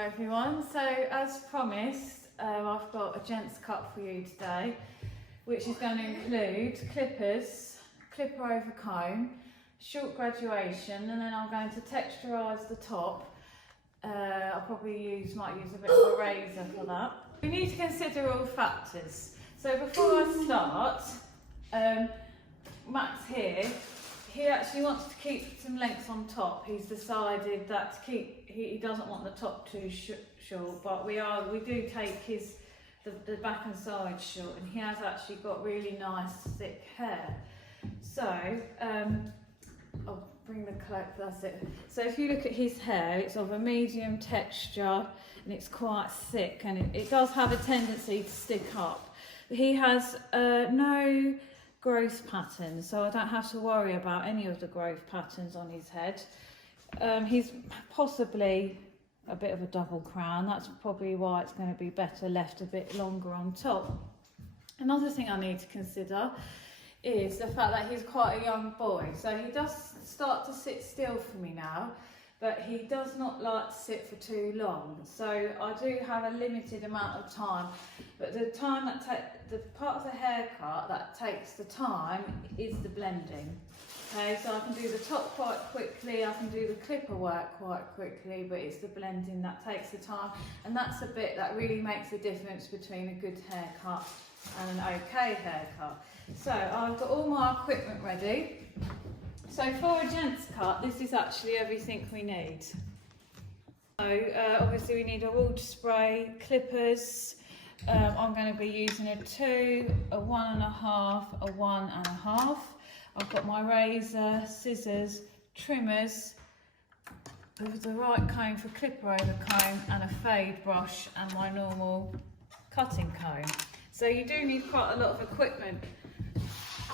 everyone. So as promised, I've got a gents cut for you today, which is going to include clippers, clipper over comb, short graduation, and then I'm going to texturise the top. I'll probably might use a bit of a razor for that. We need to consider all factors. So before I start, Max here, he actually wants to keep some length on top. He's decided that he doesn't want the top too short, but we do take the back and side short, and he has actually got really nice thick hair. So I'll bring the cloak, that's it. So if you look at his hair, it's of a medium texture and it's quite thick, and it does have a tendency to stick up. He has no growth patterns, so I don't have to worry about any of the growth patterns on his head. He's possibly a bit of a double crown. That's probably why it's going to be better left a bit longer on top. Another thing I need to consider is the fact that he's quite a young boy, so he does start to sit still for me now, but he does not like to sit for too long. So I do have a limited amount of time, but the time the part of the haircut that takes the time is the blending. Okay, so I can do the top quite quickly, I can do the clipper work quite quickly, but it's the blending that takes the time, and that's the bit that really makes the difference between a good haircut and an okay haircut. So I've got all my equipment ready. So for a gents cut, this is actually everything we need. So obviously we need a water spray, clippers. I'm going to be using a 2, a 1.5, a 1.5. I've got my razor, scissors, trimmers, with the right comb for clipper over comb, and a fade brush, and my normal cutting comb. So you do need quite a lot of equipment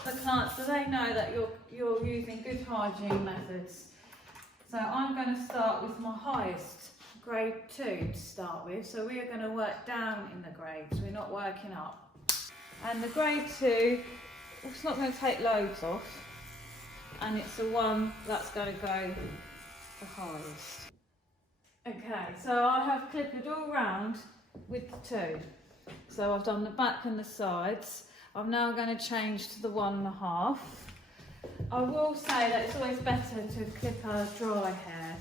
for clients, so they know that you're using good hygiene methods. So I'm going to start with my highest grade 2 to start with. So we are going to work down in the grades, we're not working up. And the grade 2, it's not going to take loads off, and it's the one that's going to go the highest. Okay, so I have clipped all round with the 2. So I've done the back and the sides. I'm now going to change to the 1.5. I will say that it's always better to clip a dry hair.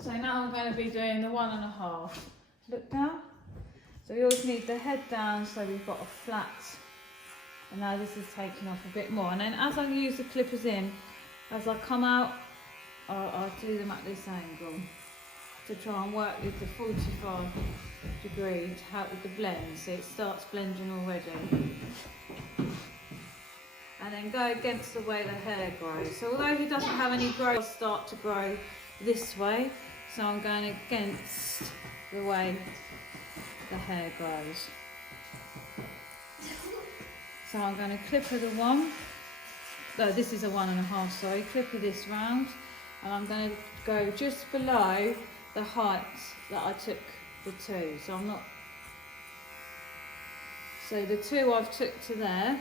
So now I'm going to be doing the 1.5. Look down. So we always need the head down, so we've got a flat. And now this is taking off a bit more. And then as I use the clippers in, as I come out, I'll do them at this angle to try and work with the 45 degree to help with the blend, so it starts blending already. And then go against the way the hair grows. So although he doesn't have any growth, it'll start to grow this way. So I'm going against the way the hair grows. So I'm going to clipper the 1. No, this is a 1.5, sorry. Clipper this round, and I'm going to go just below the height that I took the 2. So I'm not. So the 2 I've took to there,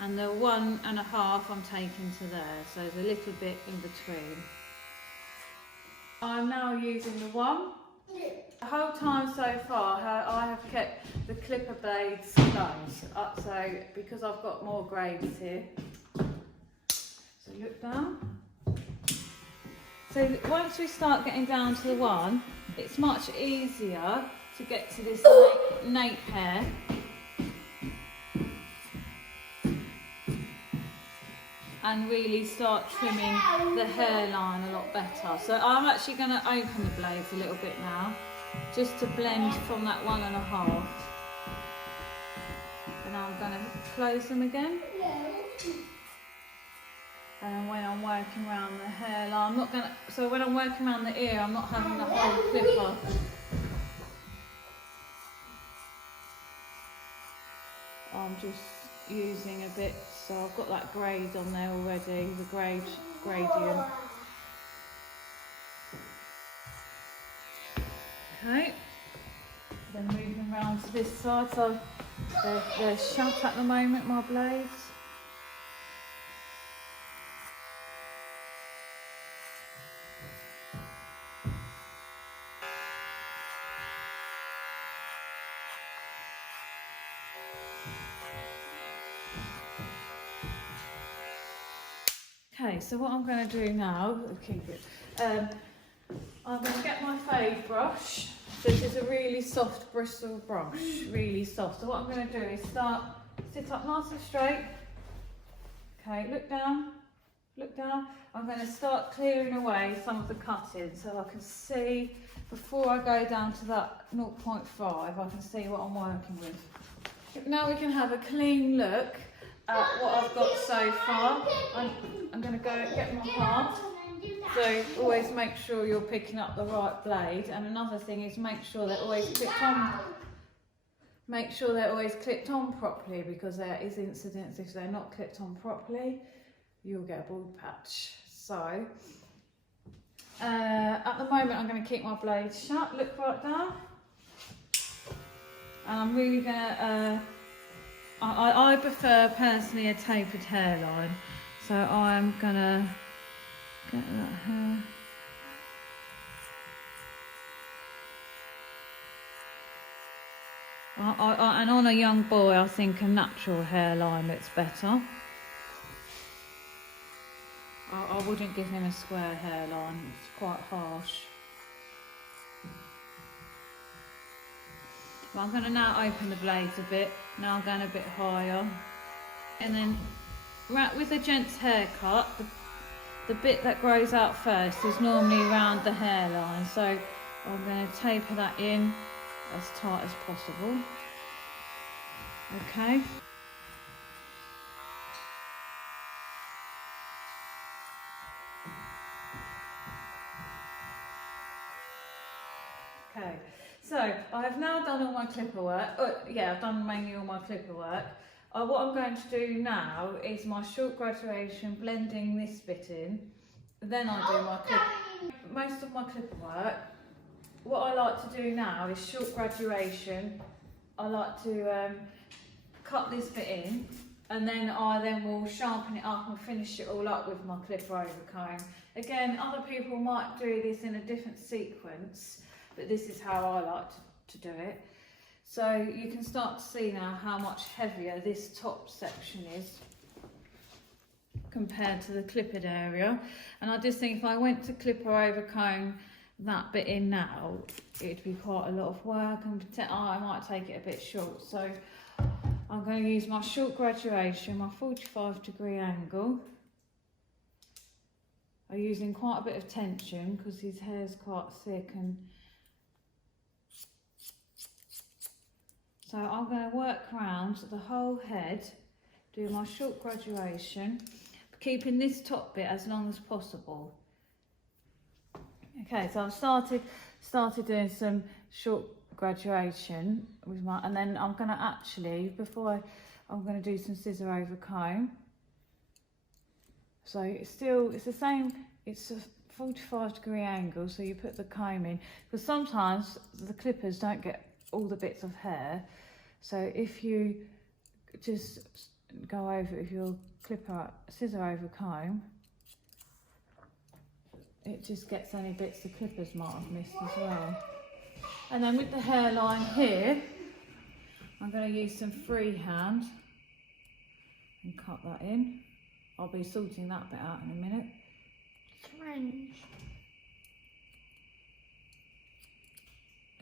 and the 1.5 I'm taking to there. So there's a little bit in between. I'm now using the 1. The whole time so far, I have kept the clipper blades closed, so because I've got more grades here. So look down. So once we start getting down to the 1, it's much easier to get to this nape hair. And really start trimming the hairline a lot better. So I'm actually going to open the blades a little bit now, just to blend from that 1.5. And now I'm going to close them again. And when I'm working around the hairline, I'm not going to. So when I'm working around the ear, I'm not having the whole clipper. I'm just using a bit, so I've got that grade on there already, the gradient. Okay, then moving around to this side, so they're shut at the moment, my blades. Okay, so what I'm going to do now, keep it. I'm going to get my fade brush. This is a really soft bristle brush, really soft. So what I'm going to do is sit up nice and straight. Okay, look down, look down. I'm going to start clearing away some of the cutting so I can see, before I go down to that 0.5, I can see what I'm working with. Now we can have a clean look at what I've got so far. I'm going to go get my part. So always make sure you're picking up the right blade, and another thing is make sure they're always clipped on. Make sure they're always clipped on properly, because there is incidents if they're not clipped on properly, you'll get a bald patch. So at the moment I'm going to keep my blade shut, look right down, and I'm really going to, I prefer personally a tapered hairline, so I'm going to get that hair. And on a young boy, I think a natural hairline looks better. I wouldn't give him a square hairline, it's quite harsh. But I'm going to now open the blades a bit, now I'm going a bit higher. And then with a gent's haircut, the bit that grows out first is normally around the hairline, so I'm going to taper that in as tight as possible. Okay. Okay, so I've now done all my clipper work. I've done mainly all my clipper work. What I'm going to do now is my short graduation, blending this bit in. Then I do my most of my clipper work. What I like to do now is short graduation. I like to cut this bit in, and then I will sharpen it up and finish it all up with my clipper over comb. Again, other people might do this in a different sequence, but this is how I like to do it. So you can start to see now how much heavier this top section is compared to the clipped area. And I just think if I went to clipper over comb that bit in now, it'd be quite a lot of work, and I might take it a bit short. So I'm going to use my short graduation, my 45-degree angle. I'm using quite a bit of tension because his hair's quite thick, and so I'm going to work round the whole head, do my short graduation, keeping this top bit as long as possible. Okay, so I've started doing some short graduation with my, and then I'm going to actually, I'm going to do some scissor over comb. So it's the same, it's a 45-degree angle, so you put the comb in, because sometimes the clippers don't get all the bits of hair. So if you just go over with your scissor over comb, it just gets any bits the clippers might have missed as well. And then with the hairline here, I'm going to use some freehand and cut that in. I'll be sorting that bit out in a minute. Fringe.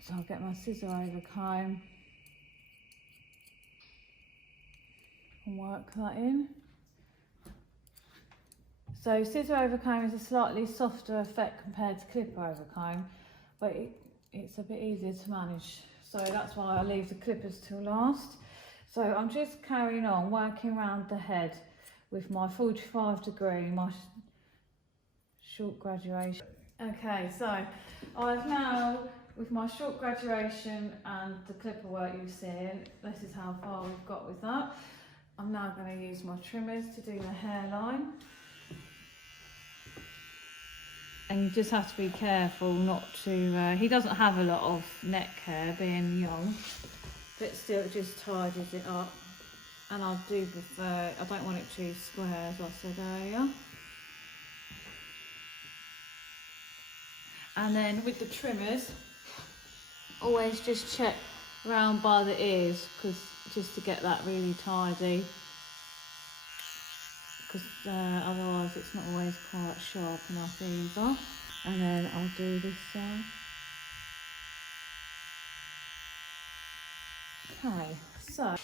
So I'll get my scissor over comb and work that in. So scissor over comb is a slightly softer effect compared to clipper over comb, but it's a bit easier to manage. So that's why I leave the clippers till last. So I'm just carrying on working around the head with my 45-degree, my short graduation. Okay, so I've now, with my short graduation and the clipper work you've seen, this is how far we've got with that. I'm now going to use my trimmers to do the hairline. And you just have to be careful not to, he doesn't have a lot of neck hair being young, but still it just tidies it up. And I do prefer, I don't want it too square, as I said earlier. And then with the trimmers, always just check round by the ears, because just to get that really tidy because otherwise it's not always quite sharp enough either. And then I'll do this side. Okay, so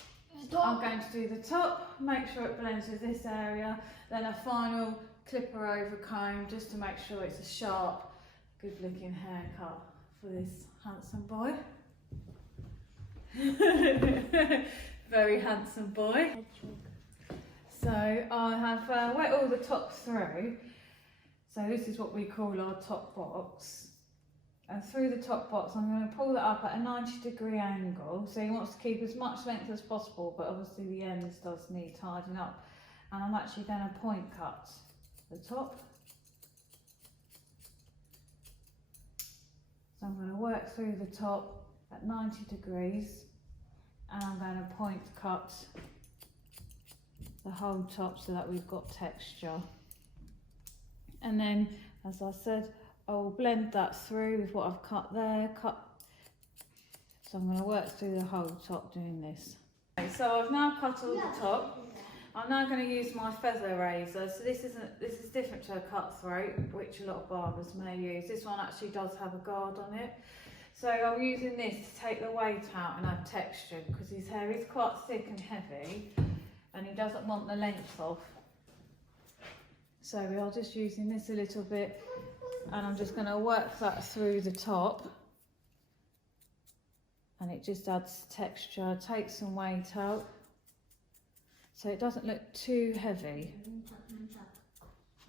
I'm going to do the top, make sure it blends with this area, then a final clipper over comb just to make sure it's a sharp, good looking haircut for this handsome boy. Very handsome boy. So I have wet all the top through. So this is what we call our top box. And through the top box, I'm going to pull that up at a 90-degree angle. So he wants to keep as much length as possible, but obviously the ends does need tidying up. And I'm actually going to point cut the top. So I'm going to work through the top at 90 degrees, and I'm going to point cut the whole top so that we've got texture. And then, as I said, I'll blend that through with what I've cut there. So I'm going to work through the whole top doing this. Okay, so I've now cut all the top. I'm now going to use my feather razor. So this is different to a cut throat, which a lot of barbers may use. This one actually does have a guard on it. So I'm using this to take the weight out and add texture, because his hair is quite thick and heavy and he doesn't want the length off. So we are just using this a little bit, and I'm just going to work that through the top, and it just adds texture, takes some weight out, so it doesn't look too heavy.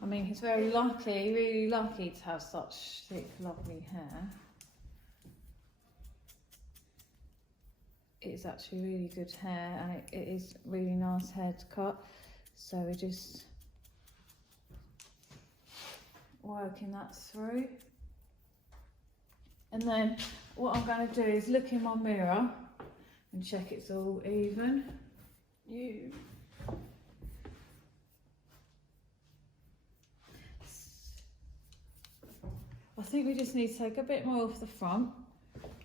I mean, he's very lucky, really lucky to have such thick, lovely hair. It's actually really good hair, and it is really nice hair to cut. So we're just working that through. And then what I'm going to do is look in my mirror and check it's all even. I think we just need to take a bit more off the front.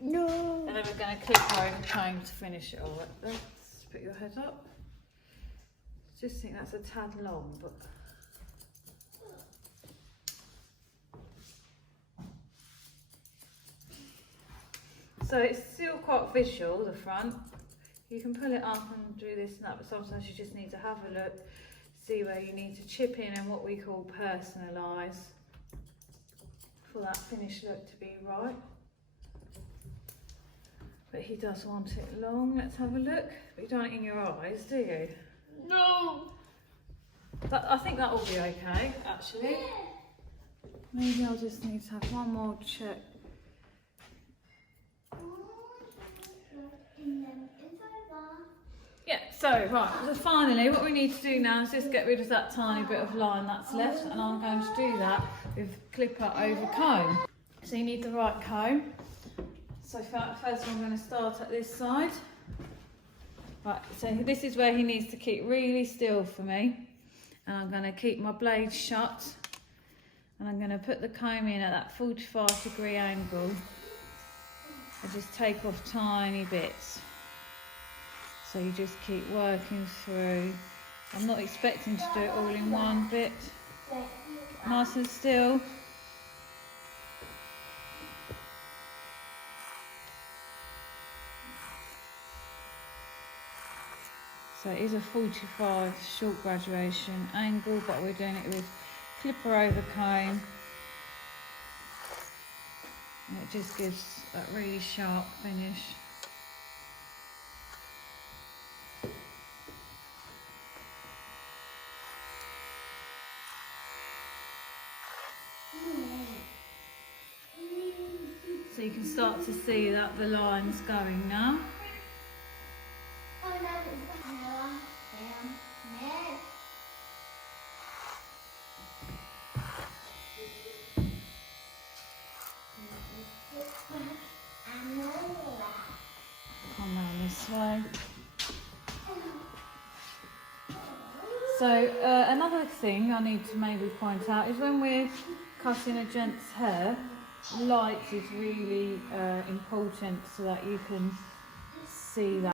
No. And then we're going to clip over the comb to finish it all. Let's put your head up. Just think that's a tad long, but so it's still quite visual, the front. You can pull it up and do this and that, but sometimes you just need to have a look, see where you need to chip in and what we call personalise for that finished look to be right. But he does want it long. Let's have a look. But you don't want it in your eyes, do you? No. I think that will be okay, actually. Maybe I'll just need to have one more check. Yeah, so right, so finally what we need to do now is just get rid of that tiny bit of line that's left, and I'm going to do that with clipper over comb. So you need the right comb. So first I'm going to start at this side. Right, so this is where he needs to keep really still for me. And I'm going to keep my blade shut. And I'm going to put the comb in at that 45-degree angle. I just take off tiny bits. So you just keep working through. I'm not expecting to do it all in one bit. Nice and still. So it is a 45 short graduation angle, but we're doing it with clipper over comb. And it just gives that really sharp finish. So you can start to see that the line's going now. Come down this way. So another thing I need to maybe point out is when we're cutting a gent's hair, light is really important so that you can see that